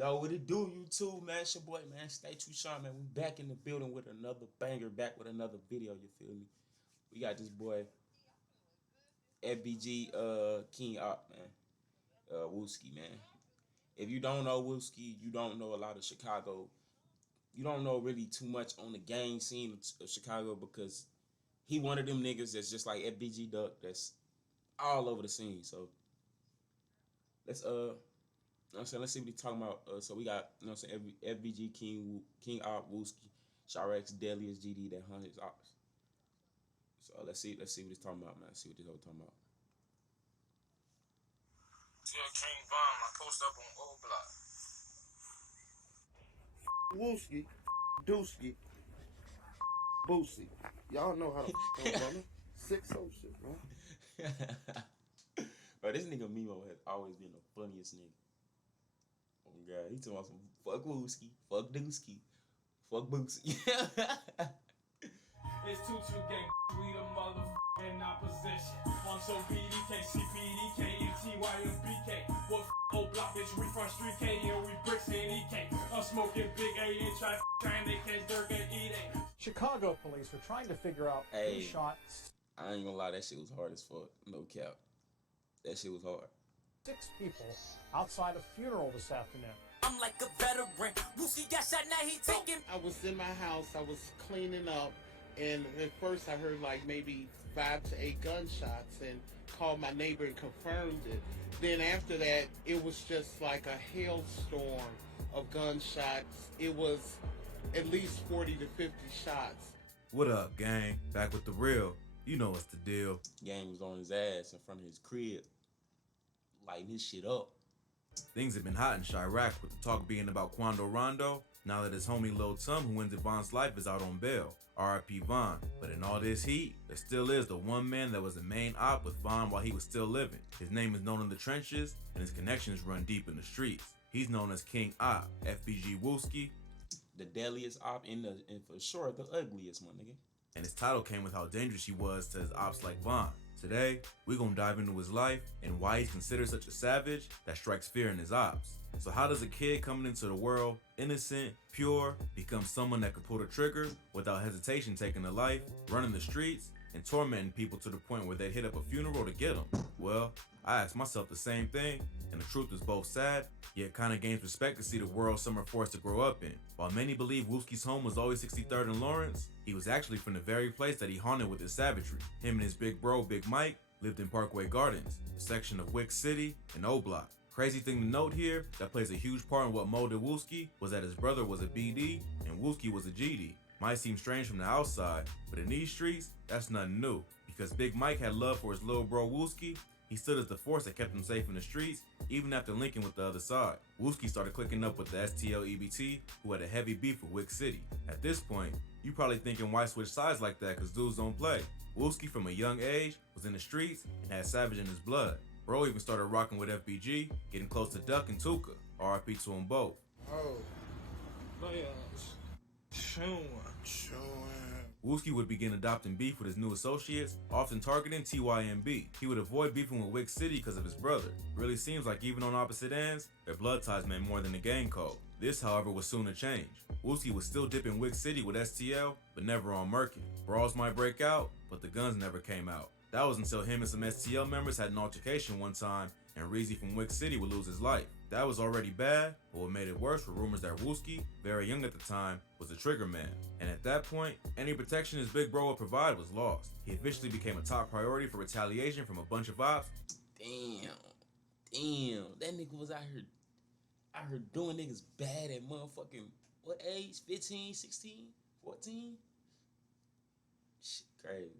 Yo, what it do, you too, man? It's your boy, man. Stay too sharp, man. We back in the building with another banger, back with another video, you feel me? We got this boy, FBG King Op, man. Wooski, man. If you don't know Wooski, you don't know a lot of Chicago. You don't know really too much on the gang scene of Chicago because he one of them niggas that's just like FBG Duck that's all over the scene. So let's I'm saying, let's see what he's talking about. So we got, you know what I'm saying, FBG King Op Wooski, Chiraq's deadliest GD that hunt his ops. So let's see what he's talking about, man. Let's see what this whole talking about. Tell King Von, I post up on Old Block. Wooski, Dooski, Boosie. Y'all know how to brother. 6-0 shit, man. Bro, this nigga Mimo has always been the funniest nigga. Oh God, he talking about some fuck Wooski, fuck Dooski, fuck Boosie. It's 2-2 gang, we the motherfucking opposition. I'm so BDK, CPDK, and TYMBK. What old block, bitch, we from Street K, and we bricks and EK. I'm smoking big A and trying to catch Dirk and eat it. Chicago police were trying to figure out who shot I ain't gonna lie, that shit was hard as fuck. No cap. That shit was hard. 6 people outside a funeral this afternoon. I'm like a veteran. Wooski got shot, now he taking. I was in my house, I was cleaning up, and at first I heard like maybe 5 to 8 gunshots and called my neighbor and confirmed it. Then after that, it was just like a hailstorm of gunshots. It was at least 40 to 50 shots. What up, gang? Back with the real. You know what's the deal. Gang was on his ass in front of his crib, lighting his shit up. Things have been hot in Chiraq with the talk being about Quando Rondo, now that his homie Lil Tum, who ended Von's life, is out on bail. R.I.P. Von. But in all this heat, there still is the one man that was the main op with Von while he was still living. His name is known in the trenches, and his connections run deep in the streets. He's known as King Op, FBG Wooski. The deadliest op and for sure the ugliest one, nigga. And his title came with how dangerous he was to his ops like Von. Today, we're gonna dive into his life and why he's considered such a savage that strikes fear in his ops. So how does a kid coming into the world, innocent, pure, become someone that could pull the trigger without hesitation taking a life, running the streets, and tormenting people to the point where they'd hit up a funeral to get him? Well, I asked myself the same thing, and the truth is both sad, yet kinda gains respect to see the world some are forced to grow up in. While many believe Wooski's home was always 63rd and Lawrence, he was actually from the very place that he haunted with his savagery. Him and his big bro, Big Mike, lived in Parkway Gardens, a section of Wick City and O Block. Crazy thing to note here, that plays a huge part in what molded Wooski, was that his brother was a BD and Wooski was a GD. Might seem strange from the outside, but in these streets, that's nothing new. Because Big Mike had love for his little bro Wooski, he stood as the force that kept him safe in the streets, even after linking with the other side. Wooski started clicking up with the STL EBT, who had a heavy beef with Wick City. At this point, you probably thinking why switch sides like that cause dudes don't play. Wooski from a young age was in the streets and had savage in his blood. Bro even started rocking with FBG, getting close to Duck and Tuka. RIP to them both. Oh, players. Chewing. Wooski would begin adopting beef with his new associates, often targeting TYMB. He would avoid beefing with Wick City because of his brother. It really seems like even on opposite ends, their blood ties meant more than the gang code. This, however, was soon to change. Wooski was still dipping Wick City with STL, but never on Merkin. Brawls might break out, but the guns never came out. That was until him and some STL members had an altercation one time, and Reezy from Wick City would lose his life. That was already bad, but what made it worse were rumors that Wooski, very young at the time, was a trigger man. And at that point, any protection his big bro would provide was lost. He officially became a top priority for retaliation from a bunch of ops. Damn, that nigga was out here doing niggas bad at motherfucking, what age? 15, 16, 14? Shit crazy.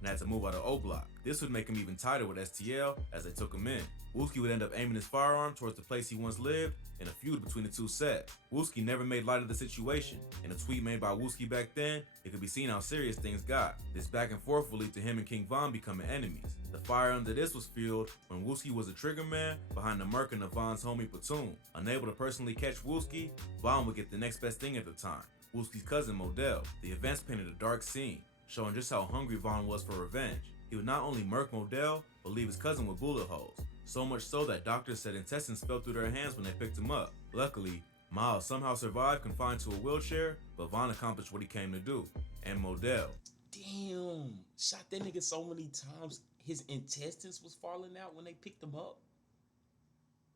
And had to move out of O Block. This would make him even tighter with STL as they took him in. Wooski would end up aiming his firearm towards the place he once lived in a feud between the two sets. Wooski never made light of the situation. In a tweet made by Wooski back then, it could be seen how serious things got. This back and forth would lead to him and King Von becoming enemies. The fire under this was fueled when Wooski was a trigger man behind the murking of Von's homie Platoon. Unable to personally catch Wooski, Von would get the next best thing at the time, Wooski's cousin Modell. The events painted a dark scene, showing just how hungry Von was for revenge. He would not only murk Modell, but leave his cousin with bullet holes. So much so that doctors said intestines fell through their hands when they picked him up. Luckily, Miles somehow survived confined to a wheelchair, but Von accomplished what he came to do, and Modell. Damn, shot that nigga so many times, his intestines was falling out when they picked him up.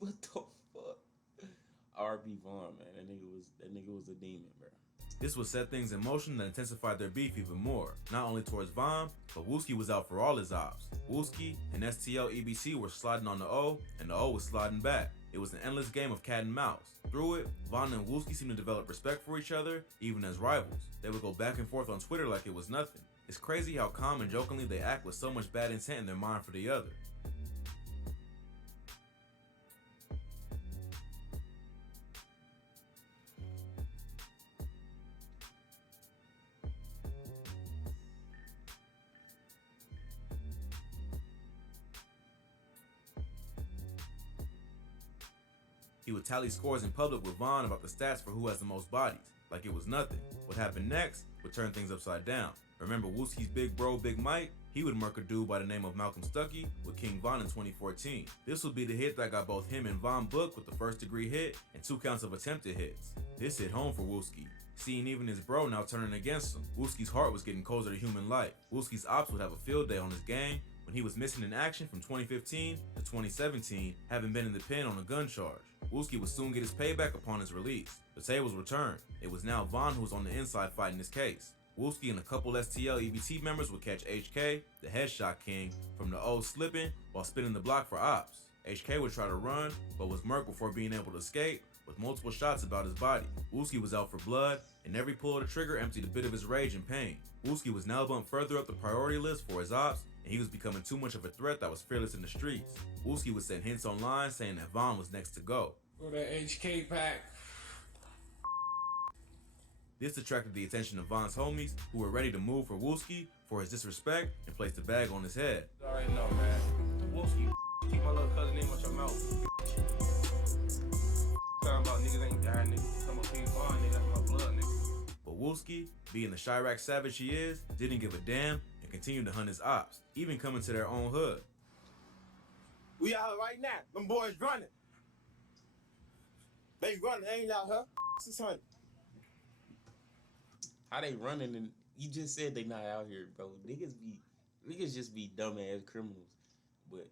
What the fuck? R.B. Vaughn, man, that nigga was a demon, bro. This would set things in motion that intensified their beef even more, not only towards Von, but Wooski was out for all his ops. Wooski and STL EBC were sliding on the O, and the O was sliding back. It was an endless game of cat and mouse. Through it, Von and Wooski seemed to develop respect for each other, even as rivals. They would go back and forth on Twitter like it was nothing. It's crazy how calm and jokingly they act with so much bad intent in their mind for the other. He would tally scores in public with Von about the stats for who has the most bodies, like it was nothing. What happened next would turn things upside down. Remember Wooski's big bro, Big Mike? He would murk a dude by the name of Malcolm Stuckey with King Von in 2014. This would be the hit that got both him and Von booked with the first degree hit and 2 counts of attempted hits. This hit home for Wooski, seeing even his bro now turning against him. Wooski's heart was getting closer to human life. Wooski's ops would have a field day on his gang when he was missing in action from 2015 to 2017, having been in the pen on a gun charge. Wooski would soon get his payback upon his release. The tables were turned. It was now Von who was on the inside fighting his case. Wooski and a couple STL EBT members would catch HK, the headshot king, from the O slipping while spinning the block for ops. HK would try to run, but was murked before being able to escape, with multiple shots about his body. Wooski was out for blood, and every pull of the trigger emptied a bit of his rage and pain. Wooski was now bumped further up the priority list for his ops, and he was becoming too much of a threat that was fearless in the streets. Wooski would send hints online saying that Von was next to go. Go that HK pack. This attracted the attention of Von's homies, who were ready to move for Wooski for his disrespect and place the bag on his head. You already know, man. Wooski, keep my little cousin name out your mouth. Talking about niggas ain't dying, niggas. Talking about King Von, nigga, that's my blood, nigga. But Wooski, being the Chiraq savage he is, didn't give a damn and continued to hunt his ops, even coming to their own hood. We out here right now. Them boys running. They running. They ain't out here. 600. How they running? And you just said they not out here, bro. Niggas just be dumbass criminals. But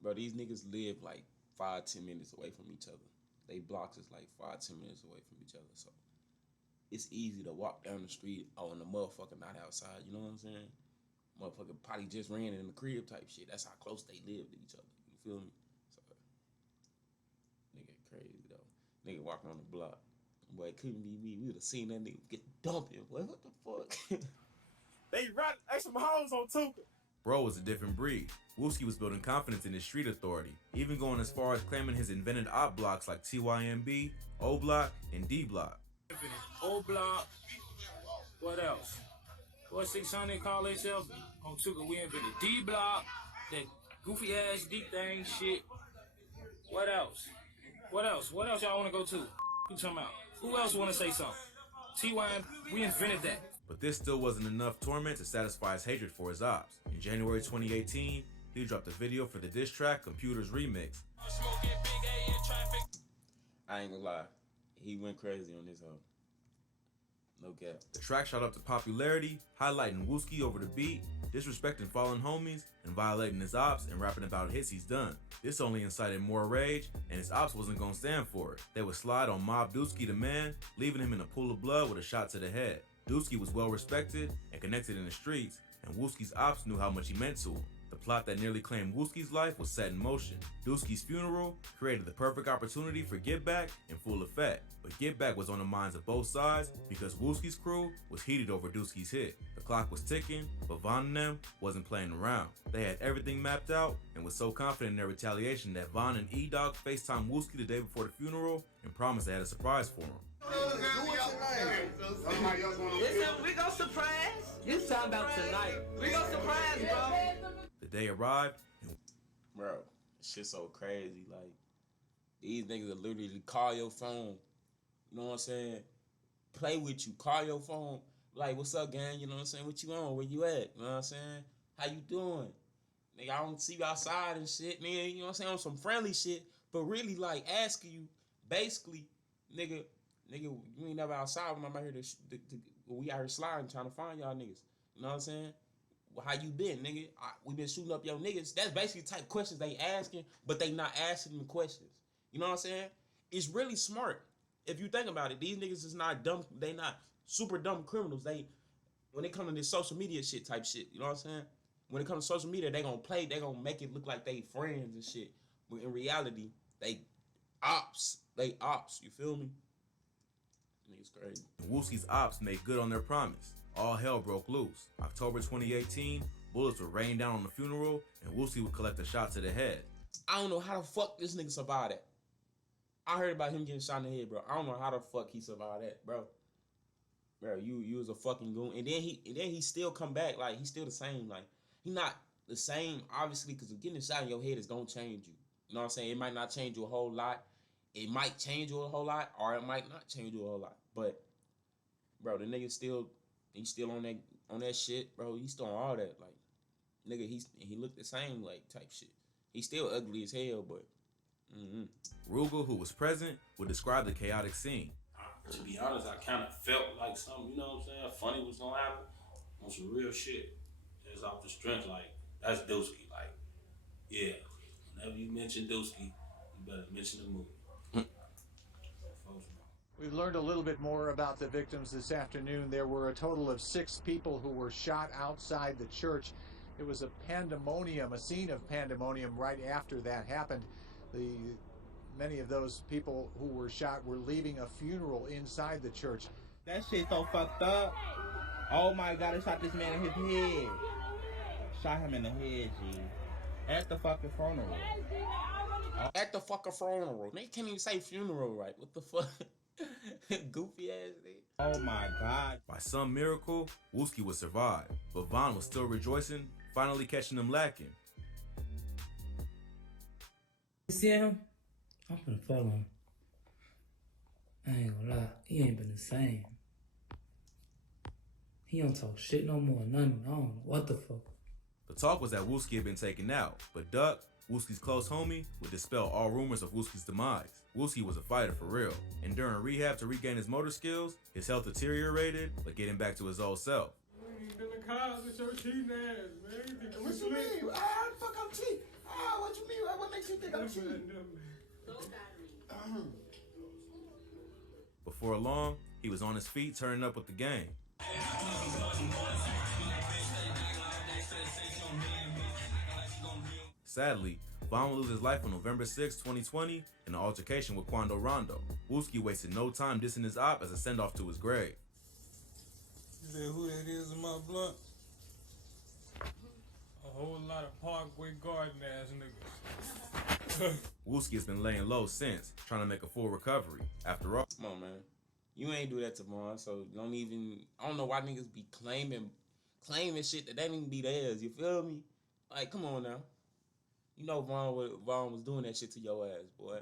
bro, these niggas live like 5-10 minutes away from each other. They blocks is like 5-10 minutes away from each other. So it's easy to walk down the street, and the motherfucker not outside. You know what I'm saying? Motherfucker probably just ran in the crib type shit. That's how close they live to each other. You feel me? So nigga crazy though. Nigga walking on the block. Boy, it couldn't be me. We would have seen that nigga get dumping. Boy, what the fuck? They run. There's some hoes on Tuka. Bro was a different breed. Wooski was building confidence in his street authority, even going as far as claiming his invented op blocks like TYMB, O Block, and D Block. O Block. What else? What 600 call themselves? On Tuka, we invented D Block. That goofy ass deep thing shit. What else? What else? What else y'all want to go to? Who talking about? Who else want to say something? TYM, we invented that. But this still wasn't enough torment to satisfy his hatred for his ops. In January 2018, he dropped a video for the diss track Computers Remix. I ain't gonna lie. He went crazy on this hoe. No cap. The track shot up to popularity, highlighting Wooski over the beat, disrespecting fallen homies, and violating his ops and rapping about hits he's done. This only incited more rage, and his ops wasn't gonna stand for it. They would slide on Mob Dusky the man, leaving him in a pool of blood with a shot to the head. Dusky was well respected and connected in the streets, and Wooski's ops knew how much he meant to him. The plot that nearly claimed Wooski's life was set in motion. Dusky's funeral created the perfect opportunity for Get Back in full effect, but Get Back was on the minds of both sides because Wooski's crew was heated over Dusky's hit. The clock was ticking, but Von and them wasn't playing around. They had everything mapped out and was so confident in their retaliation that Von and E-Dog FaceTimed Wooski the day before the funeral and promised they had a surprise for him. We gonna surprise. It's talking about tonight. We gonna surprise, bro. The day arrived, and Bro, shit's so crazy. Like, these niggas will literally call your phone. You know what I'm saying? Play with you. Call your phone. Like, what's up, gang? You know what I'm saying? What you on? Where you at? You know what I'm saying? How you doing? Nigga, I don't see you outside and shit, nigga. You know what I'm saying? On some friendly shit. but really like asking you, basically, nigga, you ain't never outside when I'm out here when we out here sliding trying to find y'all niggas. You know what I'm saying? Well, how you been, nigga? We been shooting up your niggas. That's basically the type of questions they asking, but they not asking them questions. You know what I'm saying? It's really smart. If you think about it, these niggas is not dumb. They not super dumb criminals. When it comes to this social media shit type shit, you know what I'm saying? When it comes to social media, they gonna make it look like they friends and shit. But in reality, they ops. They ops. You feel me? Niggas crazy. Wooski's ops made good on their promise. All hell broke loose. October 2018, bullets would rain down on the funeral, and Wooski would collect a shot to the head. I don't know how the fuck this nigga survived that. I heard about him getting shot in the head, bro. I don't know how the fuck he survived that, bro. Bro, you was a fucking goon, and then he still come back like he's still the same. Like he not the same, obviously, because getting a shot in your head is gonna change you. You know what I'm saying? It might not change you a whole lot. It might change you a whole lot, or it might not change you a whole lot. But bro, the nigga he's still on that shit, bro. He's still on all that, like nigga. He looked the same, like type shit. He's still ugly as hell, but. Rugal, who was present, would describe the chaotic scene. To be honest, I kind of felt like something, you know what I'm saying, funny was gonna happen on some real shit. It's off the strength, like, that's Dooski. Like, yeah, whenever you mention Dooski, you better mention the movie. We've learned a little bit more about the victims this afternoon. There were a total of 6 people who were shot outside the church. It was a pandemonium, a scene of pandemonium right after that happened. Many of those people who were shot were leaving a funeral inside the church. That shit so fucked up. Oh my God, they shot this man in his head. Shot him in the head, G. At the fucking funeral. At the fucking funeral. They can't even say funeral right. What the fuck? Goofy ass nigga. Oh my God. By some miracle, Wooski would survive, but Vaughn was still rejoicing, finally catching him lacking. You see him? I'm finna follow him. I ain't gonna lie, he ain't been the same. He don't talk shit no more, nothing. I don't know what the fuck. The talk was that Wooski had been taken out, but Duck, Wooski's close homie, would dispel all rumors of Wooski's demise. Wooski was a fighter for real, and during rehab to regain his motor skills, his health deteriorated, but getting back to his old self. The cars with your cheating ass, man. What you mean? Fuck, I'm cheap. What you mean? What makes you think I'm cheap? Before long, he was on his feet turning up with the gang. Sadly, Vaughn would lose his life on November 6, 2020 in an altercation with Quando Rondo. Wooski wasted no time dissing his op as a send-off to his grave. You said who that is in my blunt? A whole lot of Parkway Garden ass niggas. Wooski has been laying low since, trying to make a full recovery. After all, come on, man. You ain't do that to Vaughn, so don't even. I don't know why niggas be claiming shit that ain't even be theirs. You feel me? Like, come on now. You know Vaughn was doing that shit to your ass, boy.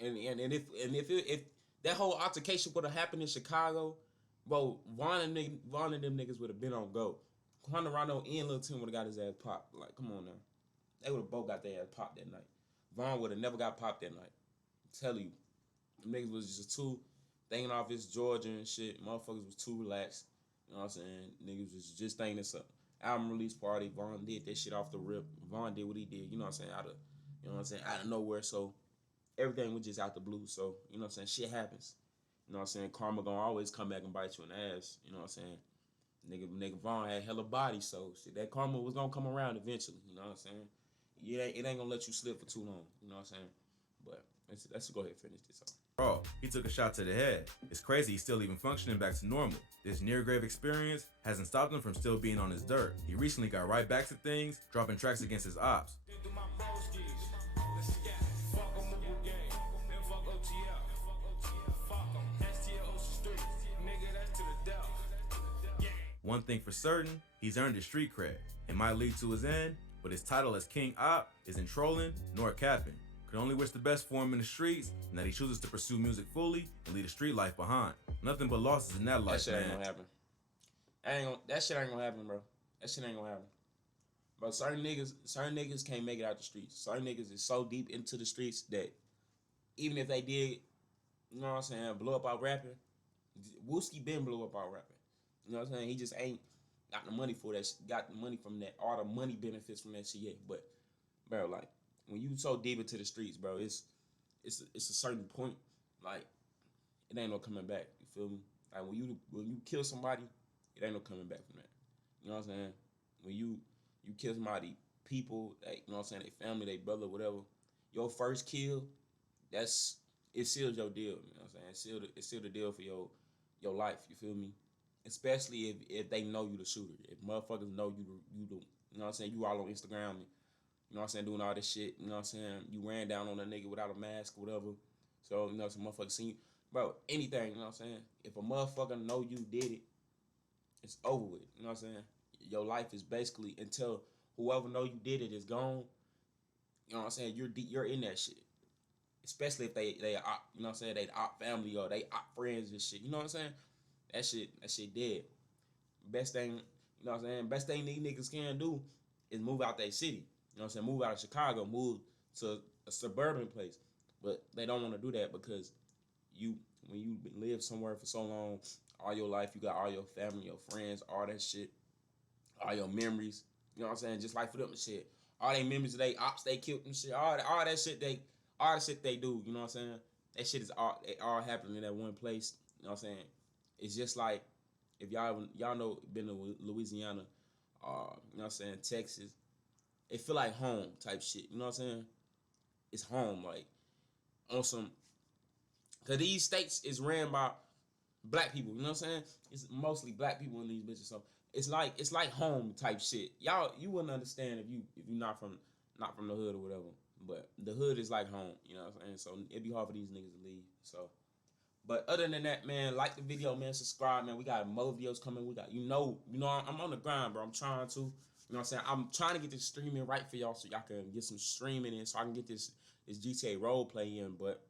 And if that whole altercation would have happened in Chicago, bro, Vaughn and them niggas would have been on go. Quando Rondo and Lil Tim would have got his ass popped. Like, come on now. They would have both got their ass popped that night. Vaughn would have never got popped that night. I'm telling you. Them niggas was just too thinking off his Georgia and shit. Motherfuckers was too relaxed. You know what I'm saying? Niggas was just thinking this up. Album release party, Vaughn did that shit off the rip. Vaughn did what he did, you know what I'm saying, out of nowhere. So everything was just out the blue. So, you know what I'm saying, shit happens. You know what I'm saying? Karma gonna always come back and bite you in the ass. You know what I'm saying? Nigga Vaughn had hella body, so shit, that karma was gonna come around eventually. You know what I'm saying? It ain't gonna let you slip for too long. You know what I'm saying? But let's go ahead and finish this off. Bro, he took a shot to the head. It's crazy he's still even functioning back to normal. This near-grave experience hasn't stopped him from still being on his dirt. He recently got right back to things, dropping tracks against his ops. One thing for certain, he's earned his street cred. It might lead to his end, but his title as King Op isn't trolling nor capping. Could only wish the best for him in the streets, and that he chooses to pursue music fully and leave a street life behind. Nothing but losses in that life, That shit man. ain't gonna happen. That shit ain't gonna happen, bro. That shit ain't gonna happen. But certain niggas can't make it out the streets. Certain niggas is so deep into the streets that even if they did, you know what I'm saying, blow up out rapping, Wooski been blew up out rapping. You know what I'm saying? He just ain't got the money for that. Got the money from that, all the money benefits from that shit yet. But bro, like when you so deep into the streets, bro, it's a certain point, like it ain't no coming back. You feel me? Like when you kill somebody, it ain't no coming back from that. You know what I'm saying? When you kill somebody, people, like, you know what I'm saying, their family, their brother, whatever, your first kill, it seals your deal. You know what I'm saying? It sealed the deal for your life. You feel me? Especially if they know you the shooter. If motherfuckers know you the, you know what I'm saying, you all on Instagram, and, you know what I'm saying, doing all this shit. You know what I'm saying? You ran down on a nigga without a mask or whatever. So, you know, some motherfuckers seen you. Bro, anything, you know what I'm saying? If a motherfucker know you did it, it's over with. You know what I'm saying? Your life is basically, until whoever know you did it is gone. You know what I'm saying? You're in that shit. Especially if they op, you know what I'm saying, they op family or they op friends and shit. You know what I'm saying? That shit dead. Best thing, you know what I'm saying? Best thing these niggas can do is move out their city. You know what I'm saying? Move out of Chicago, move to a suburban place. But they don't want to do that because when you live somewhere for so long, all your life, you got all your family, your friends, all that shit, all your memories. You know what I'm saying? Just like for them and shit. All they memories of they ops they killed and shit. All that shit they do. You know what I'm saying? That shit is all happening in that one place. You know what I'm saying? It's just like if y'all know, been to Louisiana, you know what I'm saying, Texas. It feel like home type shit. You know what I'm saying? It's home, like on some. Cause these states is ran by black people. You know what I'm saying? It's mostly black people in these bitches. So it's like home type shit. Y'all, you wouldn't understand if you're not from the hood or whatever. But the hood is like home. You know what I'm saying? So it'd be hard for these niggas to leave. So, but other than that, man, like the video, man, subscribe, man. We got more videos coming. We got, you know, I'm on the grind, bro. I'm trying to, you know what I'm saying? I'm trying to get this streaming right for y'all so y'all can get some streaming in, so I can get this GTA role play in. But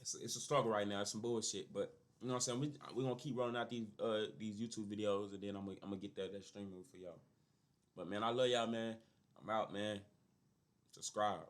it's a struggle right now. It's some bullshit, but you know what I'm saying? We gonna keep rolling out these YouTube videos, and then I'm gonna get that streaming for y'all. But man, I love y'all, man. I'm out, man. Subscribe.